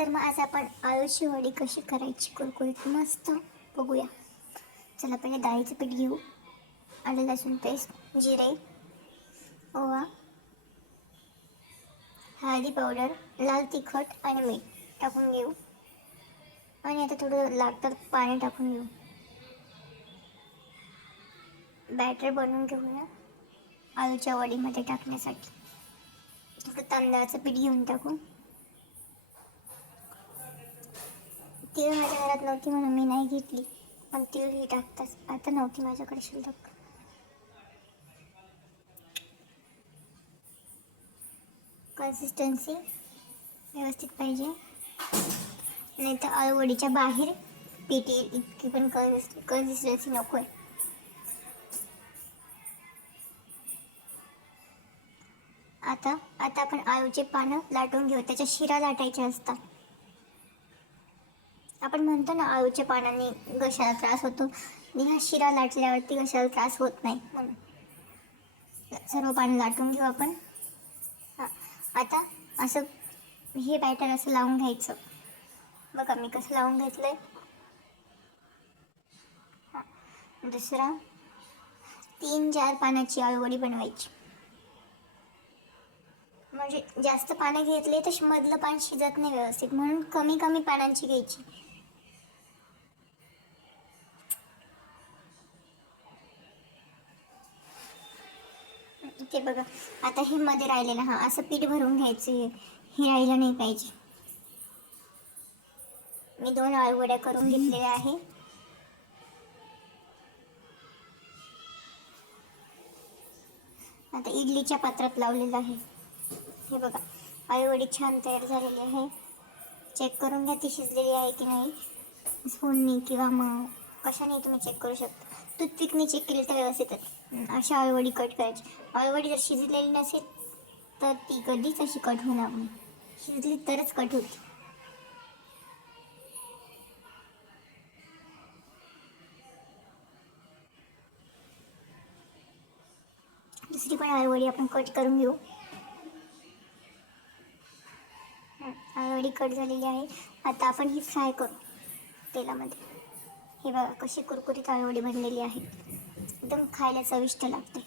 तर मग आज आपण आळूची वडी कशी करायची कुरकुरीत मस्त बघूया. चला पहिले डाळीचं पीठ घेऊ, आलं लसूण पेस्ट, जिरे, ओवा, हळदी पावडर, लाल तिखट आणि मीठ टाकून घेऊ. आणि आता थोडं लागतं पाणी टाकून घेऊ. बॅटर बनवून घेऊया आळूच्या वडीमध्ये टाकण्यासाठी. थोडं तांदळाचं पीठ घेऊन टाकू. तीळ माझ्या घरात नव्हती म्हणून मी नाही घेतली, पण तीळ ही टाकताच. आता नव्हती माझ्याकडे शिल्लक. कन्सिस्टन्सी व्यवस्थित पाहिजे, नाही तर आळूवडीच्या बाहेर पीठ येईल इतकी पण कन्सिस्टन्सी नको आहे. आता आपण आळूचे पानं लाटून घेऊ. त्याच्या शिरा लाटायच्या असतात. आपण म्हणतो ना आळूच्या पानांनी घशाला त्रास होतो, आणि ह्या शिरा लाटल्यावरती घशाला त्रास होत नाही म्हणून. सर्व पानं लाटून घेऊ आपण. हां, आता असं हे बॅटर असं लावून घ्यायचं. बघा मी कसं लावून घेतलं आहे. हां, दुसरा 3-4 पानाची आळूवडी बनवायची. म्हणजे जास्त पानं घेतले तर मधलं पान शिजत नाही व्यवस्थित, म्हणून कमी कमी पानांची घ्यायची. ते बघा आता हे मध्ये राहिलेलं, हां असं पीठ भरून घ्यायचं. हे राहिलं नाही पाहिजे. मी 2 आळूवड्या करून घेतलेल्या आहे. आता इडलीच्या पात्रात लावलेलं आहे. हे बघा आळूवडी छान तयार झालेली आहे. चेक करून घ्या ती शिजलेली आहे की नाही. स्पूननी किंवा मग कशाने तुम्ही चेक करू शकता. टूथपिकने चेक केली तर व्यवस्थित आहे. अशा आळूवडी कट करायची. आळूवडी जर शिजलेली नसेल तर ती कधीच अशी कट होणार नाही. शिजली तरच कट होती. दुसरी पण आळूवडी आपण कट करून घेऊ. आळूवडी कट झालेली आहे. आता आपण ही फ्राय करू तेलामध्ये. हे बघा कशी कुरकुरीत आळूवडी बनलेली आहे. एकदम खायला चविष्ट लागते.